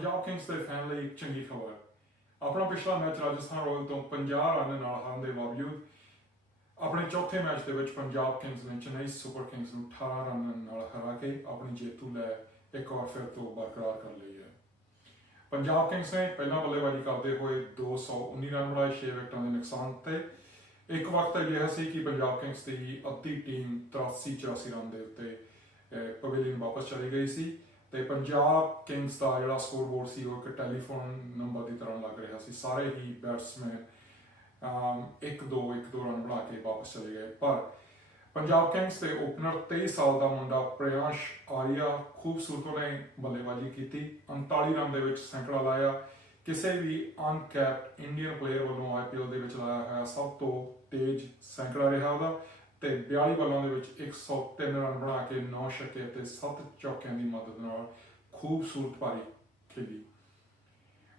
Punjab Kings ਦੇ fan ਲਈ ਇੱਕ ਚੰਗੀ ਖਬਰ। ਆਪਣਾ ਪਿਛਲਾ ਮੈਚ ਰਾਜਸਥਾਨ ਰਾਇਲ ਤੋਂ 50 ਰਨ ਨਾਲ ਹਾਰਨ ਦੇ ਬਾਵਜੂਦ, ਆਪਣੇ ਚੌਥੇ ਮੈਚ ਦੇ ਵਿੱਚ ਪੰਜਾਬ ਕਿੰਗਸ ਨੇ ਚੇਨਈ ਸੁਪਰ ਕਿੰਗਸ ਨੂੰ 18 ਰਨ ਨਾਲ ਹਰਾ ਕੇ ਆਪਣੀ ਜੇਤੂ ਲੈ ਇੱਕ ਵਾਰ ਫਿਰ ਤੋਂ ਬਰਕਰਾਰ ਕਰ ਲਈ ਹੈ। ਪੰਜਾਬ ਕਿੰਗਸ ਨੇ ਪਹਿਲਾਂ ਬੱਲੇਬਾਜ਼ੀ ਕਰਦੇ ਹੋਏ 219 ਰਨ ਬਣਾਏ 6 ਵਿਕਟਾਂ ਦੇ ਨੁਕਸਾਨ ਤੇ। ਇੱਕ ਵਕਤ ਅਜਿਹਾ ਸੀ ਕਿ ਪੰਜਾਬ ਕਿੰਗਸ ਦੀ ਅੱਧੀ ਟੀਮ 83 84 ਰਨ ਦੇ ਉੱਤੇ ਪਵੇਲੀਅਨ ਵਾਪਸ ਚਲੀ ਗਈ ਸੀ। ਤੇ ਪੰਜਾਬ ਕਿੰਗਸ ਦਾ ਜਿਹੜਾ ਸਕੋਰਬੋਰਡ ਸੀ, ਉਹ ਇੱਕ ਟੈਲੀਫੋਨ ਨੰਬਰ ਦੀ ਤਰ੍ਹਾਂ ਲੱਗ ਰਿਹਾ ਸੀ। ਸਾਰੇ ਹੀ ਬੈਟਸਮੈਨ ਇੱਕ ਦੋ ਇੱਕ ਦੋ ਰਨ ਬਣਾ ਕੇ ਵਾਪਸ ਚਲੇ ਗਏ। ਪਰ ਪੰਜਾਬ ਕਿੰਗਸ ਦੇ ਓਪਨਰ 23 ਸਾਲ ਦਾ ਮੁੰਡਾ ਪ੍ਰਿਆੰਸ਼ ਆਰੀਆ ਖੂਬਸੂਰਤ ਨੇ ਬੱਲੇਬਾਜ਼ੀ ਕੀਤੀ। 39 ਰਨ ਦੇ ਵਿੱਚ ਸੈਂਕੜਾ ਲਾਇਆ। ਕਿਸੇ ਵੀ ਅਨਕੈਪਡ ਇੰਡੀਅਨ ਪਲੇਅਰ ਵੱਲੋਂ ਆਈਪੀਐਲ ਦੇ ਵਿੱਚ ਲਾਇਆ ਹੋਇਆ ਸਭ ਤੋਂ ਤੇਜ਼ ਸੈਂਕੜਾ ਰਿਹਾ ਉਹਦਾ। ਤੇ 42 ਬਾਲਾਂ ਦੇ ਵਿੱਚ 103 ਰਨ ਬਣਾ ਕੇ 9 ਛੱਕੇ ਅਤੇ 7 ਚੌਕਿਆਂ ਦੀ ਮਦਦ ਨਾਲ ਖੂਬਸੂਰਤ ਪਾਰੀ ਖੇਡੀ।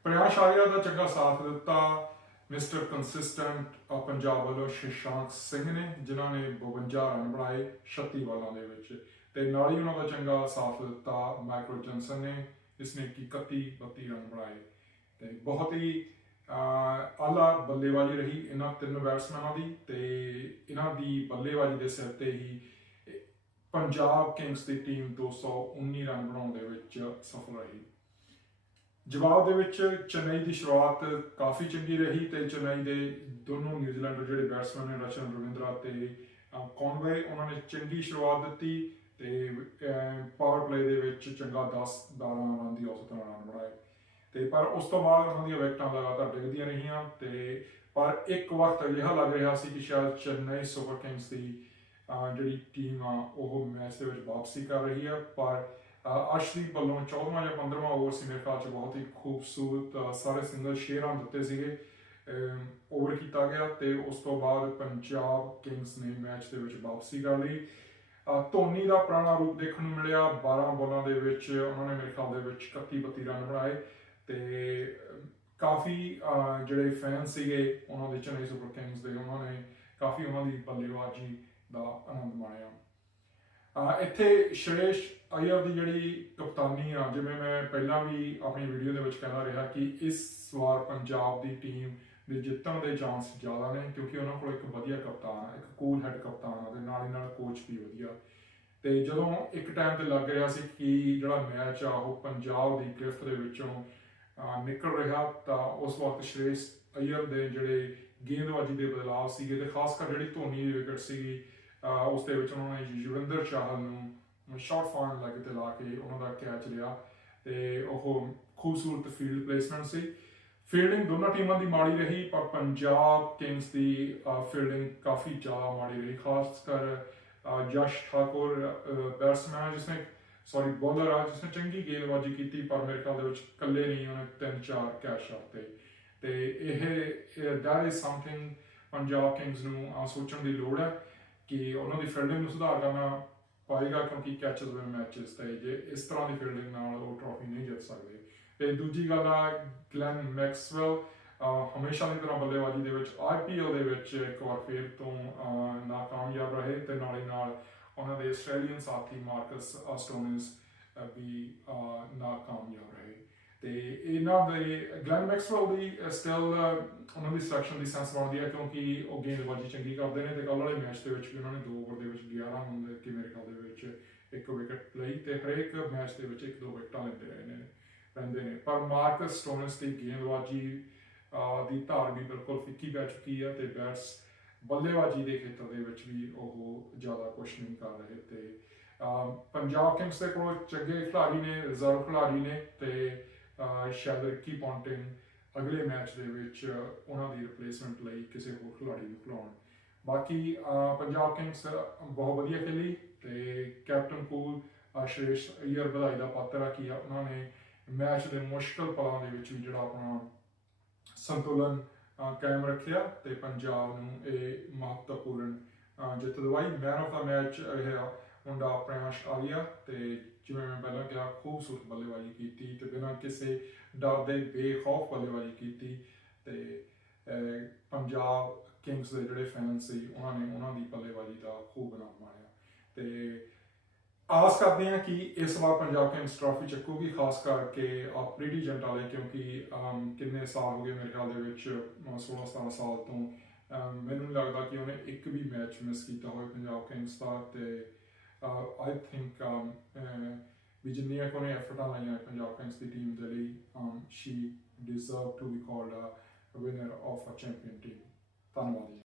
ਪ੍ਰਿਆਸ਼ ਆਰੀਆ ਦਾ ਚੰਗਾ ਸਾਥ ਦਿੱਤਾ। ਮਿਸਟਰ ਕੰਸਿਸਟੈਂਟ ਪੰਜਾਬ ਵੱਲੋਂ ਸ਼ਸ਼ਾਂਕ ਸਿੰਘ ਨੇ, ਜਿਨ੍ਹਾਂ ਨੇ 52 ਰਨ ਬਣਾਏ 36 ਬਾਲਾਂ ਦੇ ਵਿੱਚ। ਤੇ ਨਾਲ ਹੀ ਉਹਨਾਂ ਦਾ ਚੰਗਾ ਸਾਥ ਦਿੱਤਾ ਮਾਈਕਲ ਜਨਸਨ ਨੇ ਜਿਸਨੇ ਕਿ 31 32 ਰਨ ਬਣਾਏ। ਤੇ ਬਹੁਤ ਹੀ ਆਲਾ ਬੱਲੇਬਾਜ਼ੀ ਰਹੀ ਇਹਨਾਂ ਤਿੰਨ ਬੈਟਸਮੈਨਾਂ ਦੀ ਤੇ ਇਹਨਾਂ ਦੀ ਬੱਲੇਬਾਜ਼ੀ ਦੇ ਸਿਰ ਤੇ ਹੀ ਪੰਜਾਬ ਕਿੰਗਸ ਦੀ ਟੀਮ 219 ਰਨ ਬਣਾਉਣ ਦੇ ਵਿੱਚ ਸਫਲ ਰਹੀ। ਜਵਾਬ ਦੇ ਵਿੱਚ ਚੇਨਈ ਦੀ ਸ਼ੁਰੂਆਤ ਕਾਫੀ ਚੰਗੀ ਰਹੀ ਤੇ ਚੇਨਈ ਦੇ ਦੋਨੋਂ ਨਿਊਜ਼ੀਲੈਂਡਰ ਜਿਹੜੇ ਬੈਟਸਮੈਨ ਨੇ ਰਚਨ ਰਵਿੰਦਰਾ ਤੇ ਕੌਨਵੇ, ਉਹਨਾਂ ਨੇ ਚੰਗੀ ਸ਼ੁਰੂਆਤ ਦਿੱਤੀ ਤੇ ਪਾਵਰ ਪਲੇ ਦੇ ਵਿੱਚ ਚੰਗਾ 10 12 ਰਨ ਦੀ ਔਸਤ ਨਾਲ ਰਨ ਬਣਾਏ। ਤੇ ਪਰ ਉਸ ਤੋਂ ਬਾਅਦ ਉਹਨਾਂ ਦੀਆਂ ਵਿਕਟਾਂ ਲਗਾਤਾਰ ਡਿੱਗਦੀਆਂ ਰਹੀਆਂ ਤੇ ਪਰ ਇੱਕ ਵਕਤ ਅਜਿਹਾ ਲੱਗ ਰਿਹਾ ਸੀ ਕਿ ਸ਼ਾਇਦ ਚੇਨਈ ਸੁਪਰ ਕਿੰਗਸ ਦੀ ਜਿਹੜੀ ਟੀਮ ਆ ਉਹ ਮੈਚ ਦੇ ਵਿੱਚ ਵਾਪਸੀ ਕਰ ਰਹੀ ਹੈ ਪਰ ਅਹ, ਅਰਸ਼ਦੀਪ ਵੱਲੋਂ 14ਵਾਂ ਜਾਂ 15ਵਾਂ ਓਵਰ ਸੀ ਮੇਰੇ ਖਿਆਲ ਚ ਬਹੁਤ ਹੀ ਖੂਬਸੂਰਤ ਸਾਰੇ ਸਿੰਗਲ ਛੇ ਰਨ ਦਿੱਤੇ ਸੀਗੇ ਓਵਰ ਕੀਤਾ ਗਿਆ ਤੇ ਉਸ ਤੋਂ ਬਾਅਦ ਪੰਜਾਬ ਕਿੰਗਸ ਨੇ ਮੈਚ ਦੇ ਵਿੱਚ ਵਾਪਸੀ ਕਰ ਲਈ। ਧੋਨੀ ਦਾ ਪੁਰਾਣਾ ਰੂਪ ਦੇਖਣ ਨੂੰ ਮਿਲਿਆ। 12 ਬੋਲਾਂ ਦੇ ਵਿੱਚ ਉਹਨਾਂ ਨੇ ਮੇਰੇ ਖਿਆਲ ਦੇ ਵਿੱਚ 31 32 ਰਨ ਬਣਾਏ। ਤੇ ਕਾਫੀ ਜਿਹੜੇ ਫੈਨ ਸੀਗੇ, ਉਹਨਾਂ ਦੇ ਚੇਨਈ ਸੁਪਰ ਕਿੰਗਸ ਦੇ, ਉਹਨਾਂ ਨੇ ਕਾਫੀ ਉਹਨਾਂ ਦੀ ਬੱਲੇਬਾਜ਼ੀ ਦਾ ਆਨੰਦ ਮਾਣਿਆ। ਇੱਥੇ ਸ਼੍ਰੇਸ਼ ਅਯਰ ਦੀ ਜਿਹੜੀ ਕਪਤਾਨੀ ਆ, ਜਿਵੇਂ ਮੈਂ ਪਹਿਲਾਂ ਵੀ ਆਪਣੀ ਵੀਡੀਓ ਦੇ ਵਿੱਚ ਕਹਿੰਦਾ ਰਿਹਾ ਕਿ ਇਸ ਵਾਰ ਪੰਜਾਬ ਦੀ ਟੀਮ ਦੇ ਜਿੱਤਣ ਦੇ ਚਾਂਸ ਜ਼ਿਆਦਾ ਨੇ, ਕਿਉਂਕਿ ਉਹਨਾਂ ਕੋਲ ਇੱਕ ਵਧੀਆ ਕਪਤਾਨ ਆ, ਇੱਕ ਕੂਲ ਹੈਡ ਕਪਤਾਨ ਆ, ਤੇ ਨਾਲ ਹੀ ਨਾਲ ਕੋਚ ਵੀ ਵਧੀਆ। ਤੇ ਜਦੋਂ ਇੱਕ ਟਾਈਮ ਤੇ ਲੱਗ ਰਿਹਾ ਸੀ ਕਿ ਜਿਹੜਾ ਮੈਚ ਆ, ਉਹ ਪੰਜਾਬ ਦੀ ਗ੍ਰਿਫਤ ਦੇ ਵਿੱਚੋਂ ਨਿਕਲ ਰਿਹਾ ਤਾਂ ਉਸ ਵਕਤ ਸ਼੍ਰੇਸ਼ ਅਯਰ ਦੇ ਜਿਹੜੇ ਗੇਂਦਬਾਜ਼ੀ ਦੇ ਬਦਲਾਅ ਸੀਗੇ ਤੇ ਖਾਸ ਕਰ ਜਿਹੜੀ ਧੋਨੀ ਦੀ ਵਿਕਟ ਸੀਗੀ ਉਸ ਦੇ ਵਿੱਚ ਉਹਨਾਂ ਨੇ ਯੁਵਿੰਦਰ ਚਾਹਲ ਨੂੰ ਸ਼ਾਰਟ ਫਾਰਮ ਲੱਗ ਤੇ ਲਾ ਕੇ ਉਹਨਾਂ ਦਾ ਕੈਚ ਲਿਆ ਤੇ ਉਹ ਖੂਬਸੂਰਤ ਫੀਲਡ ਪਲੇਸਮੈਂਟ ਸੀ। ਫੀਲਡਿੰਗ ਦੋਨਾਂ ਟੀਮਾਂ ਦੀ ਮਾੜੀ ਰਹੀ ਪਰ ਪੰਜਾਬ ਕਿੰਗਸ ਦੀ ਫੀਲਡਿੰਗ ਕਾਫੀ ਜ਼ਿਆਦਾ ਮਾੜੀ ਰਹੀ ਖਾਸ ਕਰ ਅਹ, ਜਸ਼ ਠਾਕੁਰ ਬੈਟਸਮੈਨ ਜਿਸਨੇ ਸੌਰੀ ਬੋਲਰ ਆ ਜਿਸਨੇ ਚੰਗੀ ਗੇਂਦਬਾਜ਼ੀ ਕੀਤੀ ਪਰ ਮੇਰੇ ਖਿਆਲ ਦੇ ਵਿੱਚ ਇਕੱਲੇ ਨਹੀਂ ਉਹਨੇ ਤਿੰਨ ਚਾਰ ਕੈਚ ਸ਼ਾਟ ਤੇ ਇਹ that is something Punjab Kings ਨੂੰ ਅਹ, ਸੋਚਣ ਦੀ ਲੋੜ ਹੈ ਕਿ ਉਹਨਾਂ ਦੀ ਫੀਲਡਿੰਗ ਨੂੰ ਸੁਧਾਰ ਕਰਨਾ ਪਾਏਗਾ ਕਿਉਂਕਿ ਕੈਚਸ ਵਿਨ ਮੈਚਸ ਤੇ ਜੇ ਇਸ ਤਰ੍ਹਾਂ ਦੀ ਫੀਲਡਿੰਗ ਨਾਲ ਉਹ ਟਰੋਫੀ ਨਹੀਂ ਜਿੱਤ ਸਕਦੇ। ਤੇ ਦੂਜੀ ਗੱਲ ਆ ਗਲੈਨ ਮੈਕਸਵੈਲ ਹਮੇਸ਼ਾ ਦੀ ਤਰ੍ਹਾਂ ਬੱਲੇਬਾਜ਼ੀ ਦੇ ਵਿੱਚ ਆਈਪੀਐਲ ਦੇ ਵਿੱਚ ਇੱਕ ਵਾਰ ਫੇਰ ਤੋਂ ਨਾਕਾਮਯਾਬ ਰਹੇ ਤੇ ਨਾਲ ਹੀ ਨਾਲ ਉਹਨਾਂ ਦੇ ਆਸਟ੍ਰੇਲੀਅਨ ਸਾਥੀ ਮਾਰਕਸ ਆਸਟੋਨਿਸ ਵੀ ਨਾਕਾਮਯਾਬ ਰਹੇ ਤੇ ਇਹਨਾਂ ਦੇ ਗਲੈਨ ਮੈਕਸਵੈਲ ਦੀ ਸਟਿਲ ਉਹਨਾਂ ਦੀ ਸਿਲੈਕਸ਼ਨ ਦੀ ਸੈਂਸ ਬਣਦੀ ਹੈ ਕਿਉਂਕਿ ਉਹ ਗੇਂਦਬਾਜ਼ੀ ਚੰਗੀ ਕਰਦੇ ਨੇ ਤੇ ਕੱਲ੍ਹ ਵਾਲੇ ਮੈਚ ਦੇ ਵਿੱਚ ਵੀ ਉਹਨਾਂ ਨੇ ਦੋ ਓਵਰ ਦੇ ਵਿੱਚ 11 ਰਨ ਦੇ ਕੇ ਮੇਰੇ ਖਿਆਲ ਦੇ ਵਿੱਚ ਇੱਕ ਵਿਕਟ ਲਈ ਤੇ ਹਰੇਕ ਮੈਚ ਦੇ ਵਿੱਚ ਇੱਕ ਦੋ ਵਿਕਟਾਂ ਲੈਂਦੇ ਰਹੇ ਨੇ ਰਹਿੰਦੇ ਨੇ ਪਰ ਮਾਰਕਸ ਸਟੋਨਸ ਦੀ ਗੇਂਦਬਾਜ਼ੀ ਦੀ ਧਾਰ ਵੀ ਬਿਲਕੁਲ ਫਿੱਕੀ ਪੈ ਚੁੱਕੀ ਹੈ ਤੇ ਬੈਟਸ ਬੱਲੇਬਾਜ਼ੀ ਦੇ ਖੇਤਰ ਦੇ ਵਿੱਚ ਵੀ ਉਹ ਜ਼ਿਆਦਾ ਕੁਝ ਨਹੀਂ ਕਰ ਰਹੇ ਤੇ ਪੰਜਾਬ ਕਿੰਗਸ ਦੇ ਕੋਲ ਚੰਗੇ ਖਿਡਾਰੀ ਨੇ ਰਿਜ਼ਰਵ ਖਿਡਾਰੀ ਨੇ ਤੇ ਸ਼ਾਇਦ ਰਿੱਕੀ ਪੌਂਟਿੰਗ ਅਗਲੇ ਮੈਚ ਦੇ ਵਿੱਚ ਉਹਨਾਂ ਦੀ ਰਿਪਲੇਸਮੈਂਟ ਲਈ ਕਿਸੇ ਹੋਰ ਖਿਡਾਰੀ ਨੂੰ ਖਿਲਾਉਣ ਬਾਕੀ ਪੰਜਾਬ ਕਿੰਗਸ ਬਹੁਤ ਵਧੀਆ ਖੇਲੀ ਤੇ ਕੈਪਟਨ ਕੂਲ ਅਹ, ਸ਼੍ਰੇਸ਼ ਵਧਾਈ ਦਾ ਪਾਤਰ ਆ ਕਿ ਉਹਨਾਂ ਨੇ ਮੈਚ ਦੇ ਮੁਸ਼ਕਲ ਪਲਾਂ ਦੇ ਵਿੱਚ ਵੀ ਜਿਹੜਾ ਆਪਣਾ ਸੰਤੁਲਨ ਕਾਇਮ ਰੱਖਿਆ ਤੇ ਪੰਜਾਬ ਨੂੰ ਇਹ ਮਹੱਤਵਪੂਰਨ ਜਿੱਤ ਦਿਵਾਈ। ਮੈਨ ਆਫ ਦਾ ਮੈਚ ਰਿਹਾ ਮੁੰਡਾ ਪ੍ਰਿਆੰਸ਼ ਆਲੀਆ ਤੇ ਜਿਵੇਂ ਮੈਂ ਪਹਿਲਾਂ ਕਿਹਾ ਖੂਬਸੂਰਤ ਬੱਲੇਬਾਜ਼ੀ ਕੀਤੀ ਤੇ ਬਿਨਾਂ ਕਿਸੇ ਡਰ ਦੇ ਬੇਖੌਫ ਬੱਲੇਬਾਜ਼ੀ ਕੀਤੀ ਤੇ ਅਹ, ਪੰਜਾਬ ਕਿੰਗਸ ਦੇ ਜਿਹੜੇ ਫੈਨ ਸੀ ਉਹਨਾਂ ਨੇ ਉਹਨਾਂ ਦੀ ਬੱਲੇਬਾਜ਼ੀ ਦਾ ਖੂਬ ਨਾਮ ਮਾਣਿਆ ਤੇ ਆਸ ਕਰਦੇ ਹਾਂ ਕਿ ਇਸ ਵਾਰ ਪੰਜਾਬ ਕਿੰਗਸ ਟਰਾਫੀ ਚੱਕੂਗੀ ਖਾਸ ਕਰਕੇ ਆਪਰੀਡੀ ਜੰਟ ਵਾਲੇ ਕਿਉਂਕਿ ਕਿੰਨੇ ਸਾਲ ਹੋ ਗਏ ਮੇਰੇ ਖਿਆਲ ਦੇ ਵਿੱਚ ਅਮ, 16 17 ਸਾਲ ਤੋਂ ਮੈਨੂੰ ਨਹੀਂ ਲੱਗਦਾ ਕਿ ਉਹਨੇ ਇੱਕ ਵੀ ਮੈਚ ਮਿਸ ਕੀਤਾ ਹੋਵੇ ਪੰਜਾਬ ਕਿੰਗਸ ਦਾ ਤੇ ਆਈ ਥਿੰਕ ਵੀ ਜਿੰਨੀਆਂ ਕੋ ਐਫਰਟਾਂ ਲਾਈਆਂ ਪੰਜਾਬ ਕਿੰਗਸ ਦੀ ਟੀਮ ਦੇ ਲਈ she deserve to be called a winner of a champion team ਧੰਨਵਾਦ ਜੀ।